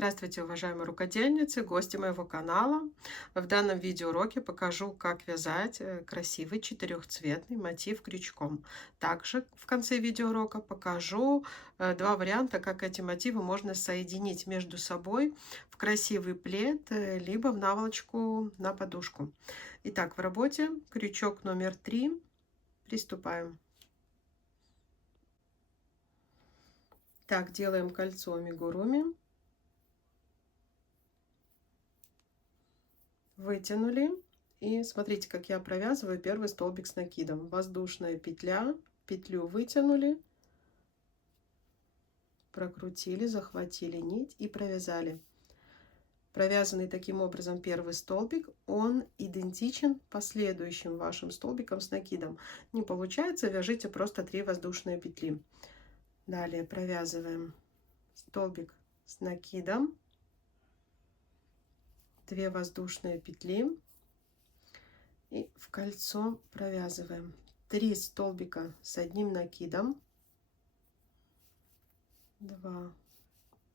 Здравствуйте, уважаемые рукодельницы, гости моего канала. В данном видеоуроке покажу, как вязать красивый четырехцветный мотив крючком. Также в конце видеоурока покажу два варианта, как эти мотивы можно соединить между собой в красивый плед, либо в наволочку на подушку. Итак, в работе крючок номер 3. Приступаем. Так, делаем кольцо амигуруми. Вытянули, и смотрите, как я провязываю первый столбик с накидом. Воздушная петля, петлю вытянули, прокрутили, захватили нить и провязали. Провязанный таким образом первый столбик, он идентичен последующим вашим столбикам с накидом. Не получается, вяжите просто 3 воздушные петли. Далее провязываем столбик с накидом, 2 воздушные петли. И в кольцо провязываем 3 столбика с одним накидом, 2,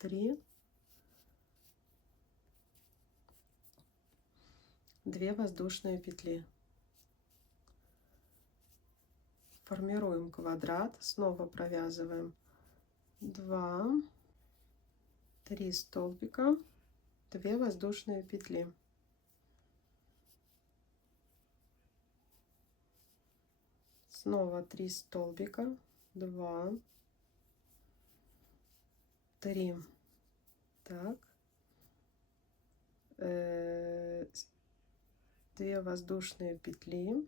3, 2 воздушные петли. Формируем квадрат, снова провязываем 2, 3 столбика, 2 воздушные петли. Снова 3 столбика, 2, 3. Так. 2 воздушные петли.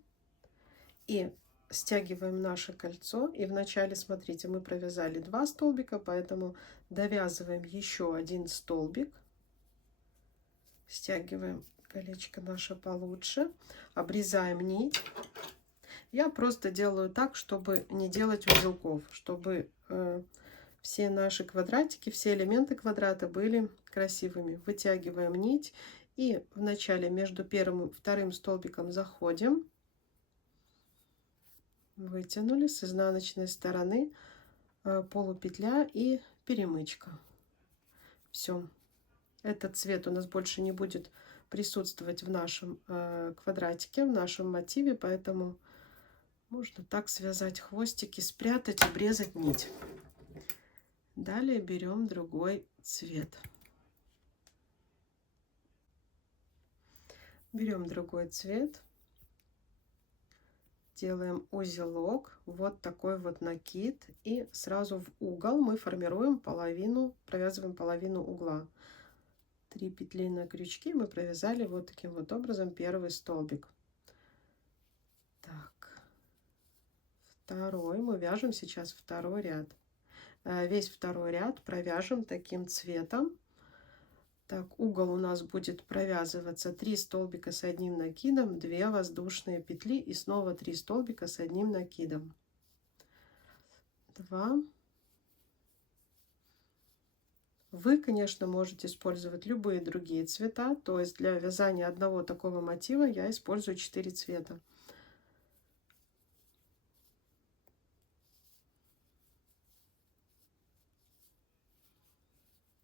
И стягиваем наше кольцо. И вначале, смотрите, мы провязали 2 столбика, поэтому довязываем еще один столбик. Стягиваем колечко наше получше. Обрезаем нить. Я просто делаю так, чтобы не делать узелков, чтобы все наши квадратики, все элементы квадрата были красивыми. Вытягиваем нить и вначале между первым и вторым столбиком заходим. Вытянули с изнаночной стороны, полупетля и перемычка. Все. Этот цвет у нас больше не будет присутствовать в нашем квадратике, в нашем мотиве, поэтому можно так связать хвостики, спрятать, обрезать нить. Далее берем другой цвет. Берем другой цвет. Делаем узелок, вот такой вот накид, и сразу в угол мы формируем половину, провязываем половину угла. 3 петли на крючке мы провязали вот таким вот образом первый столбик. Так, второй мы вяжем сейчас второй ряд. Весь второй ряд провяжем таким цветом. Так, угол у нас будет провязываться 3 столбика с одним накидом, 2 воздушные петли и снова 3 столбика с одним накидом. 2. Вы, конечно, можете использовать любые другие цвета, то есть для вязания одного такого мотива я использую 4 цвета.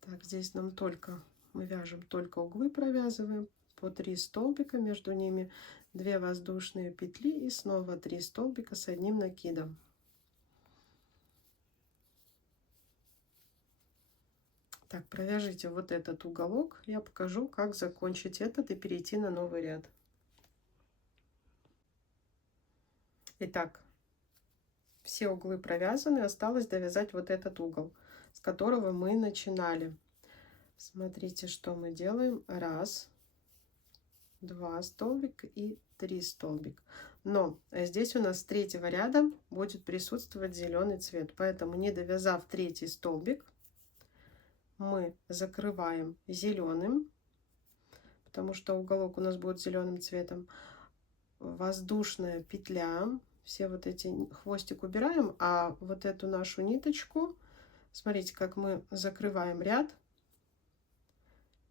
Так, здесь нам мы вяжем только углы, провязываем по 3 столбика, между ними 2 воздушные петли и снова 3 столбика с одним накидом. Так, провяжите вот этот уголок, я покажу, как закончить этот и перейти на новый ряд. Итак, все углы провязаны, осталось довязать вот этот угол, с которого мы начинали. Смотрите, что мы делаем. 1, 2 столбика и 3 столбика. Но здесь у нас с третьего ряда будет присутствовать зеленый цвет, поэтому, не довязав третий столбик, мы закрываем зеленым, потому что уголок у нас будет зеленым цветом. Воздушная петля, все вот эти хвостик убираем, а вот эту нашу ниточку, смотрите, как мы закрываем ряд,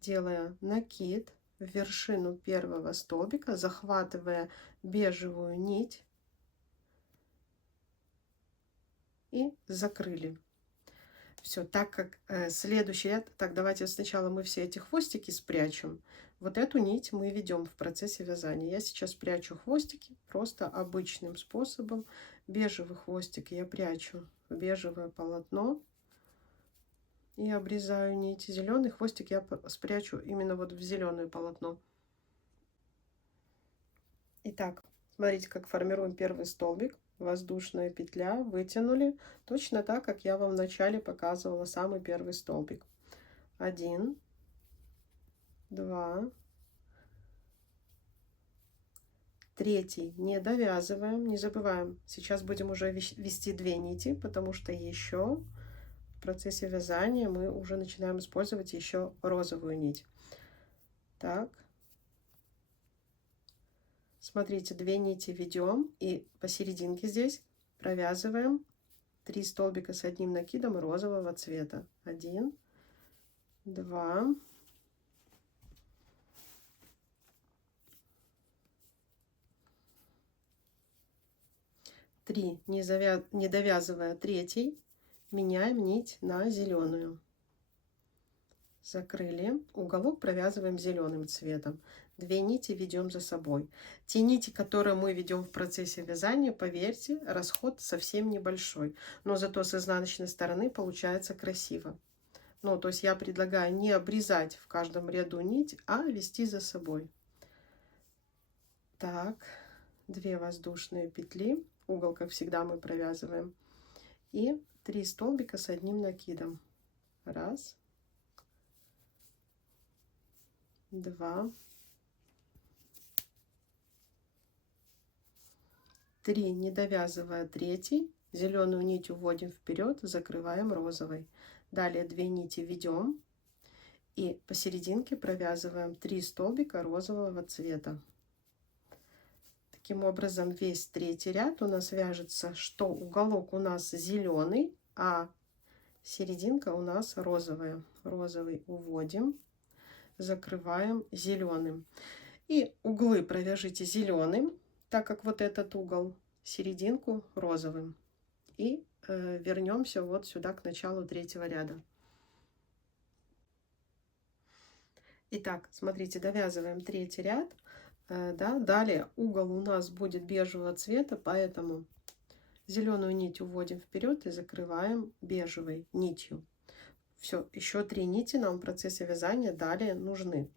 делая накид в вершину первого столбика, захватывая бежевую нить и закрыли. Все, так как следующий ряд, так давайте сначала мы все эти хвостики спрячем. Вот эту нить мы ведем в процессе вязания. Я сейчас прячу хвостики просто обычным способом. Бежевый хвостик я прячу в бежевое полотно и обрезаю нить. Зеленый хвостик я спрячу именно вот в зеленое полотно. Итак, смотрите, как формируем первый столбик. Воздушная петля, вытянули, точно так, как я вам в начале показывала самый первый столбик. 1, 2, третий не довязываем, не забываем. Сейчас будем уже вести 2 нити, потому что еще в процессе вязания мы уже начинаем использовать еще розовую нить. Так. Смотрите, 2 нити ведем и посерединке здесь провязываем 3 столбика с одним накидом розового цвета. 1, 2, 3. Не довязывая третий, меняем нить на зеленую. Закрыли. Уголок провязываем зеленым цветом. 2 нити ведем за собой. Те нити, которые мы ведем в процессе вязания, поверьте, расход совсем небольшой. Но зато с изнаночной стороны получается красиво. Ну, то есть я предлагаю не обрезать в каждом ряду нить, а вести за собой. Так, 2 воздушные петли. Угол, как всегда, мы провязываем. И 3 столбика с одним накидом. 1, 2, 3, не довязывая третий, зеленую нить уводим вперед, закрываем розовой. Далее 2 нити ведем и посерединке провязываем 3 столбика розового цвета. Таким образом, весь третий ряд у нас вяжется, что уголок у нас зеленый, а серединка у нас розовая. Розовый уводим, закрываем зеленым. И углы провяжите зеленым, так как вот этот угол, серединку розовым. И вернемся вот сюда к началу третьего ряда. Итак, смотрите, довязываем третий ряд. Да, далее угол у нас будет бежевого цвета, поэтому зеленую нить уводим вперед и закрываем бежевой нитью. Все, еще 3 нити нам в процессе вязания далее нужны.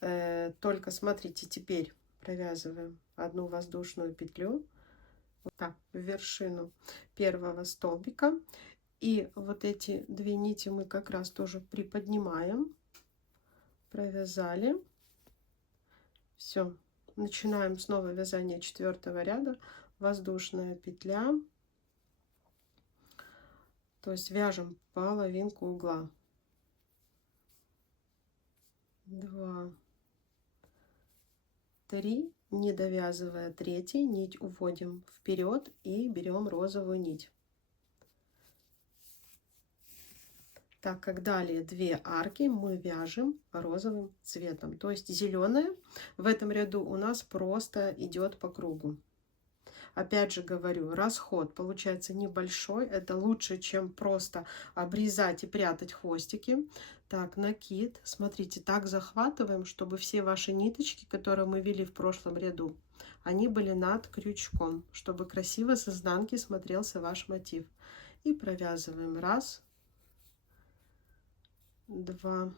Только смотрите, теперь провязываем одну воздушную петлю вот так в вершину первого столбика, и вот эти 2 нити мы как раз тоже приподнимаем, провязали. Все, начинаем снова вязание 4-го ряда. Воздушная петля, то есть вяжем половинку угла. 2, 3, не довязывая третий, нить уводим вперед и берем розовую нить. Так как далее 2 арки мы вяжем розовым цветом, то есть зеленая в этом ряду у нас просто идет по кругу. Опять же говорю, расход получается небольшой, это лучше, чем просто обрезать и прятать хвостики. Так, накид, смотрите, так захватываем, чтобы все ваши ниточки, которые мы вели в прошлом ряду, они были над крючком, чтобы красиво с изнанки смотрелся ваш мотив. И провязываем 1, 2,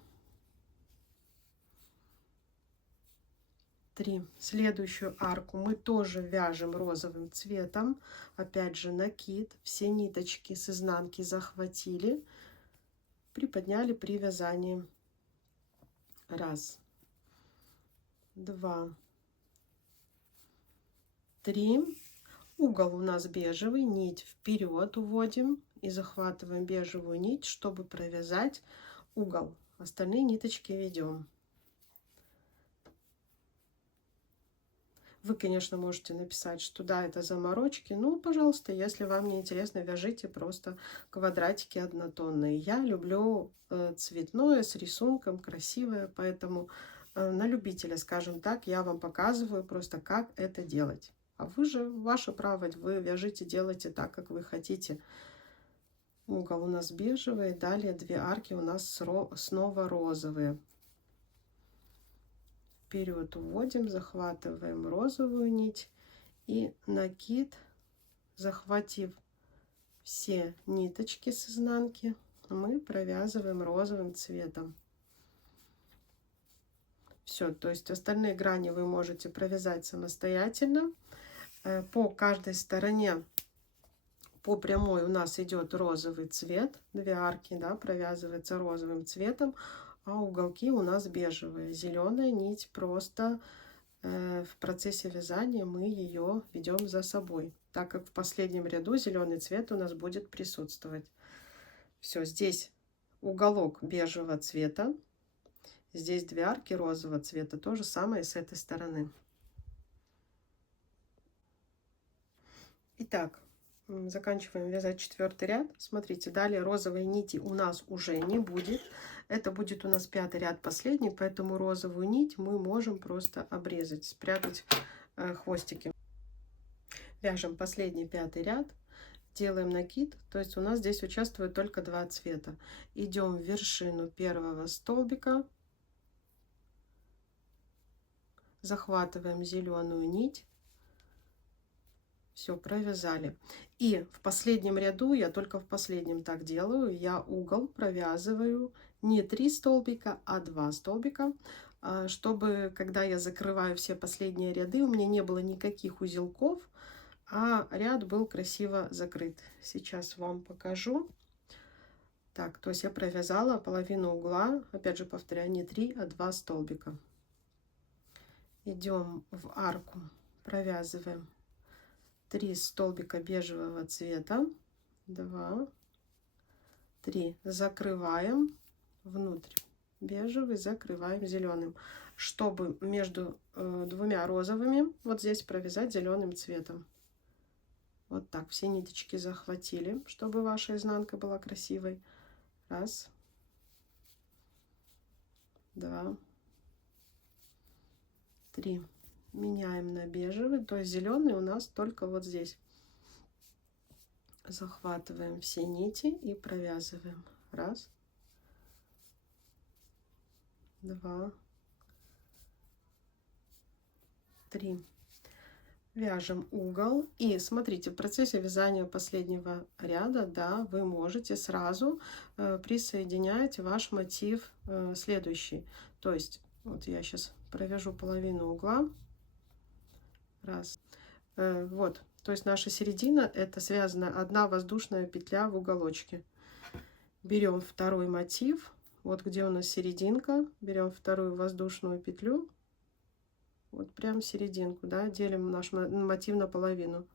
3. Следующую арку мы тоже вяжем розовым цветом. Опять же накид. Все ниточки с изнанки захватили, приподняли при вязании. 1, 2, 3. Угол у нас бежевый, нить вперед уводим и захватываем бежевую нить, чтобы провязать угол. Остальные ниточки ведем. Вы, конечно, можете написать, что да, это заморочки. Ну, пожалуйста, если вам не интересно, вяжите просто квадратики однотонные. Я люблю цветное, с рисунком, красивое, поэтому на любителя, скажем так, я вам показываю просто, как это делать. А вы же, ваше право, вы вяжите, делайте так, как вы хотите. угол у нас бежевый, далее 2 арки у нас снова розовые. Вперед уводим, захватываем розовую нить и накид, захватив все ниточки с изнанки, мы провязываем розовым цветом. Все, то есть остальные грани вы можете провязать самостоятельно. По каждой стороне, по прямой у нас идет розовый цвет, 2 арки, да, провязывается розовым цветом, а уголки у нас бежевые. Зеленая нить просто в процессе вязания мы ее ведем за собой, так как в последнем ряду зеленый цвет у нас будет присутствовать. Все, здесь уголок бежевого цвета, здесь 2 арки розового цвета, то же самое с этой стороны. Итак, заканчиваем вязать 4-й ряд. Смотрите, далее розовой нити у нас уже не будет. Это будет у нас 5-й ряд, последний, поэтому розовую нить мы можем просто обрезать, спрятать хвостики. Вяжем последний 5-й ряд, делаем накид, то есть у нас здесь участвует только 2 цвета. Идем в вершину первого столбика, захватываем зеленую нить. Все, провязали. И в последнем ряду, я только в последнем так делаю, я угол провязываю не 3 столбика, а 2 столбика, чтобы, когда я закрываю все последние ряды, у меня не было никаких узелков, а ряд был красиво закрыт. Сейчас вам покажу. Так, то есть я провязала половину угла, опять же повторяю, не 3, а 2 столбика. Идем в арку, провязываем 3 столбика бежевого цвета, 2, 3, закрываем внутрь бежевый, закрываем зеленым, чтобы между двумя розовыми вот здесь провязать зеленым цветом. Вот так все ниточки захватили, чтобы ваша изнанка была красивой. 1, 2, 3. Меняем на бежевый, то есть зеленый у нас только вот здесь. Захватываем все нити и провязываем. 1, 2, 3. Вяжем угол. И смотрите, в процессе вязания последнего ряда, да, вы можете сразу присоединять ваш мотив следующий. То есть вот я сейчас провяжу половину угла. 1. Вот, то есть наша середина — это связана 1 воздушная петля в уголочке. Берем второй мотив, вот где у нас серединка, берем вторую воздушную петлю, вот прям серединку, да, делим наш мотив на половину,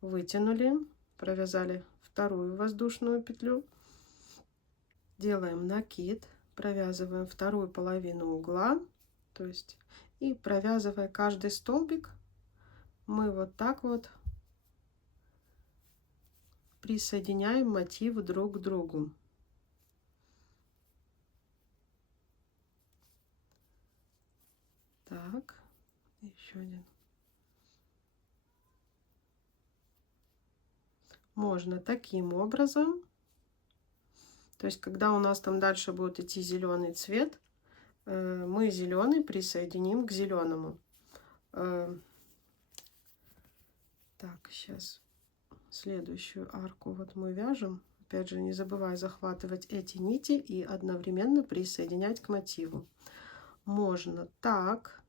вытянули, провязали вторую воздушную петлю, делаем накид, провязываем вторую половину угла, то есть и провязывая каждый столбик, мы вот так вот присоединяем мотивы друг к другу. Так, еще один. Можно таким образом. То есть, когда у нас там дальше будет идти зеленый цвет, мы зеленый присоединим к зеленому. Так, сейчас следующую арку вот мы вяжем. Опять же, не забывая захватывать эти нити и одновременно присоединять к мотиву. Можно так,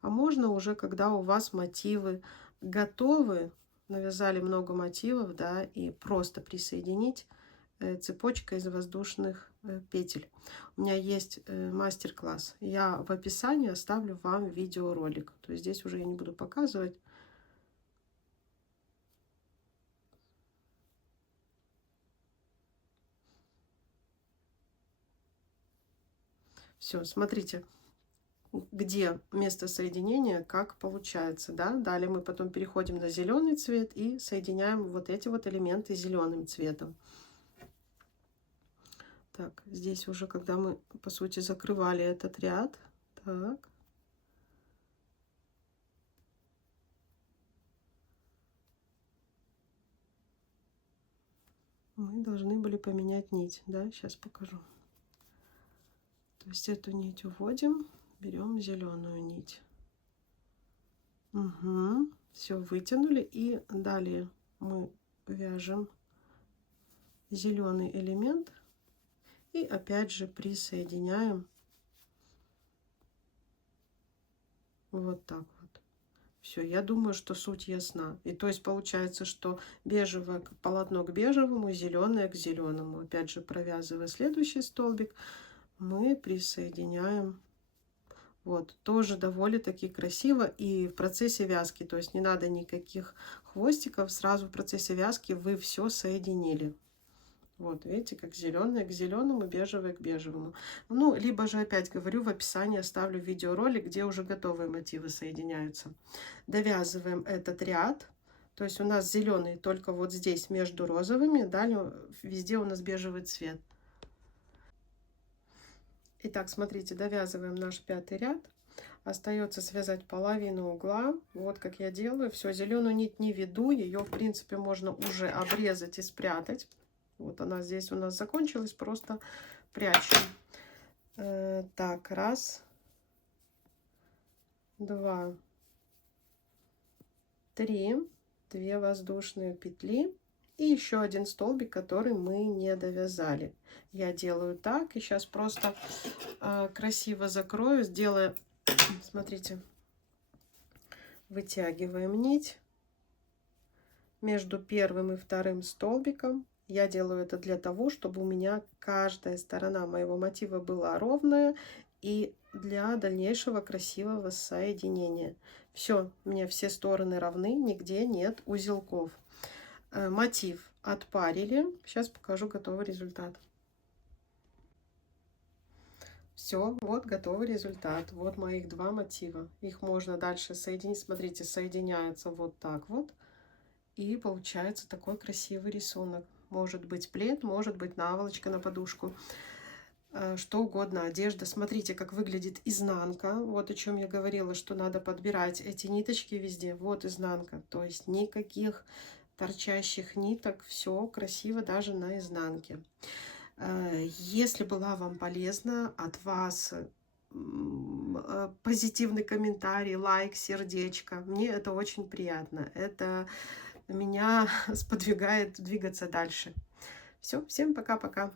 а можно уже, когда у вас мотивы готовы, навязали много мотивов, да, и просто присоединить цепочкой из воздушных петель. У меня есть мастер-класс. Я в описании оставлю вам видеоролик. То есть здесь уже я не буду показывать. Все, смотрите, где место соединения, как получается, да. Далее мы потом переходим на зеленый цвет и соединяем вот эти вот элементы зеленым цветом. Так, здесь уже, когда мы, по сути, закрывали этот ряд, так. мы должны были поменять нить, да, сейчас покажу. То есть эту нить уводим, берем зеленую нить. Угу. Все вытянули, и далее мы вяжем зеленый элемент и опять же присоединяем вот так вот. Все, я думаю, что суть ясна. И то есть получается, что бежевое полотно к бежевому, зеленое к зеленому. Опять же, провязывая следующий столбик, мы присоединяем. Вот, тоже довольно-таки красиво и в процессе вязки, то есть не надо никаких хвостиков, сразу в процессе вязки вы все соединили. Вот, видите, как зеленое к зеленому, бежевое к бежевому. Ну, либо же, опять говорю, в описании оставлю видеоролик, где уже готовые мотивы соединяются. Довязываем этот ряд. То есть у нас зеленый только вот здесь между розовыми, далее везде у нас бежевый цвет. Итак, смотрите, довязываем наш 5-й ряд. Остается связать половину угла. Вот как я делаю. Все, зеленую нить не веду. Ее, в принципе, можно уже обрезать и спрятать. Вот она здесь у нас закончилась. Просто прячем. Так, раз, два, три. 2 воздушные петли. И еще один столбик, который мы не довязали. Я делаю так. И сейчас просто красиво закрою, сделаю. Смотрите, вытягиваем нить между первым и вторым столбиком. Я делаю это для того, чтобы у меня каждая сторона моего мотива была ровная и для дальнейшего красивого соединения. Все, у меня все стороны равны, нигде нет узелков. Мотив отпарили. Сейчас покажу готовый результат. Все, вот готовый результат. Вот моих 2 мотива. Их можно дальше соединить. Смотрите, соединяются вот так вот. И получается такой красивый рисунок. Может быть плед, может быть наволочка на подушку. Что угодно, одежда. Смотрите, как выглядит изнанка. Вот о чем я говорила, что надо подбирать эти ниточки везде. Вот изнанка. То есть никаких торчащих ниток. Все красиво даже на изнанке. Если была вам полезна, от вас позитивный комментарий, лайк, сердечко, мне это очень приятно. Это меня сподвигает двигаться дальше. Все, всем пока-пока.